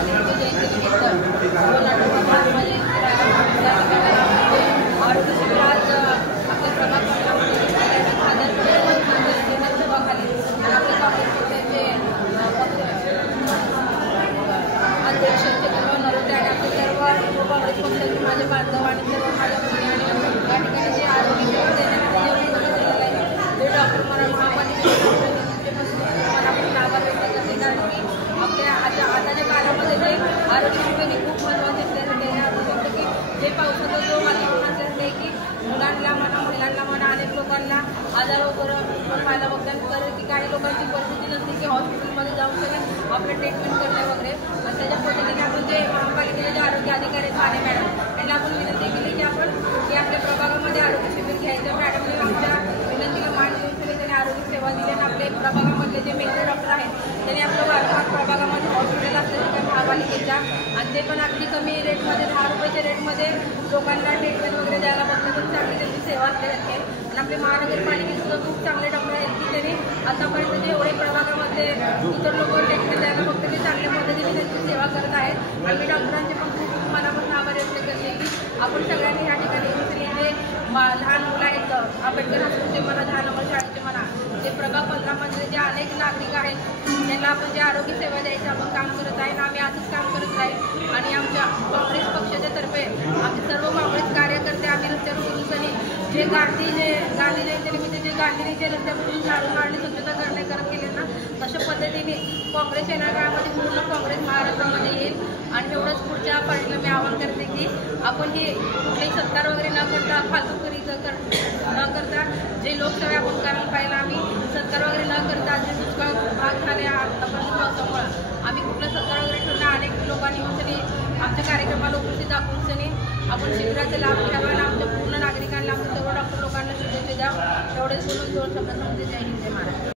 आरोग्य शिबिरात आपल्या प्रभाग अध्यक्ष चंद्रबाबू नरोटे आणि आपले सर्व काँग्रेस पक्षाचे माझे बांधव आणि सर्व माझ्या मुली आणि या ठिकाणी जे आरोग्य सेवा देण्यासाठी आहे ते डॉक्टर महापालिकेचे आभार व्यक्त करते, कारण की आपल्या आताच्या काळामध्ये जे आरोग्य शिबिर खूप महत्त्वाचे असल्याचं त्यांना असं वाटतं की जे पावसाचं जो वातावरण असल्याचं आहे की मुलांना म्हणा महिलांना म्हणा अनेक लोकांना आजार वगैरे व्हायला बघतात, कारण की काही लोकांची परिस्थिती नसते की हॉस्पिटलमध्ये जाऊन सगळे आपलं ट्रीटमेंट करणे वगैरे. आणि त्याच्या पद्धतीने आपण जे महापालिकेचे जे आरोग्य अधिकारी साने मॅडम यांना आपण विनंती केली की आपण की आपल्या प्रभागामध्ये आरोग्य शिबिर घ्यायचं. मॅडमने आमच्या विनंतीला मान देऊन सगळे त्यांनी आरोग्य सेवा दिली आणि आपले प्रभागामधले जे मेजर डॉक्टर आहेत त्यांनी आपलं वारंवार प्रभागामध्ये हॉस्पिटल असल्याचं महापालिकेच्या आणि ते पण अगदी कमी रेटमध्ये 10 रुपयाच्या रेटमध्ये लोकांना ट्रीटमेंट वगैरे द्यायला बघतात, पण चांगली त्यांची सेवा असते जाते. आणि आपले महानगरपालिकेत सुद्धा खूप चांगले डॉक्टर आहेत की त्यांनी आतापर्यंत जे एवढे प्रभागामध्ये इतर लोक ट्रीटमेंट द्यायला बघतात ते चांगल्या पद्धतीने त्यांची सेवा करत आहेत. आणि डॉक्टरांचे पण खूप मनापासून आभार व्यक्त करते की आपण सगळ्यांनी या ठिकाणी जे लहान मुलं आहेत आंबेडकर हायस्कूलचे म्हणा 10 नंबर शाळेचे म्हणा जे प्रभाग 15 मध्ये जे अनेक नागरिक आहेत त्यांना आपण जे आरोग्य सेवा द्यायचं आपण काम करत आहे आणि आम्ही असंच काम करत राहील. आणि आमच्या काँग्रेस पक्षाच्या तर्फे आमचे सर्व काँग्रेस कार्यकर्ते आम्ही रस्त्यावर फिरून जे गांधी जयंतीनिमित्त जे गांधींचे रस्त्यावरून झाडू मारणे स्वच्छता करण्याकरता केले ना तशा पद्धतीने काँग्रेस येणाऱ्या काळामध्ये पूर्ण काँग्रेस महाराष्ट्रामध्ये येईल. आणि एवढंच पुढच्या पार्टीला मी आवाहन करते की आपण हे कुठलेही सत्कार वगैरे न करता फालतूगिरी न करता जे लोकसेवा आपण करायला पाहिजे. आम्ही सत्कार वगैरे न करता जे दुष्काळ भाग झाले आतापर्यंत पावसामुळे आम्ही कुठला सत्कार वगैरे ठेवला अनेक लोकांनी येऊन आमच्या कार्यक्रमाला उपस्थित दाखवून आपण शिबिराचा लाभ घ्यावा आणि आमच्या पूर्ण नागरिकांना आमच्या सर्व डॉक्टर लोकांना शुभेच्छा द्या. एवढेच बोलून 2 शब्दांमध्ये जय हिंद जय महाराष्ट्र.